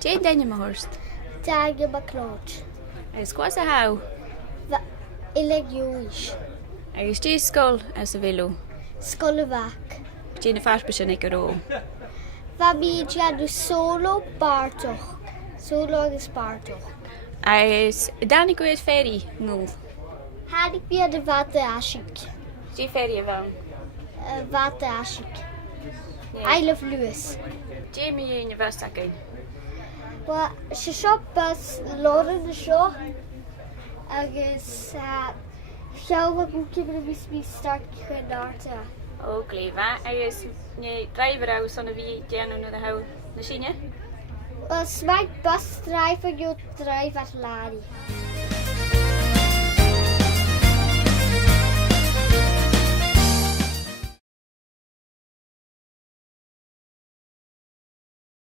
Jane daine má thuirt. Daige Maclóid. Agus cuas a há Ileg Júis. agus tí scóil as a bhilú. Scolavach. Tí na fearpa sin ag ró. Va mi diadú solo bartoch. Solo agus bartoch. Agus dánig go iad féri mú. Hadig bí de vate asik. Tí féri a bhem. Vate asik. I love Lewis. Tí mi dhéine bheast again. Well, she shop bus Lauren the show. Agus show wat moet je er mis start genarta. Ó gléha agus ní driver á sanna bhí déanú na a ha na sinne? Well, smaak bus driver you drive at Larry.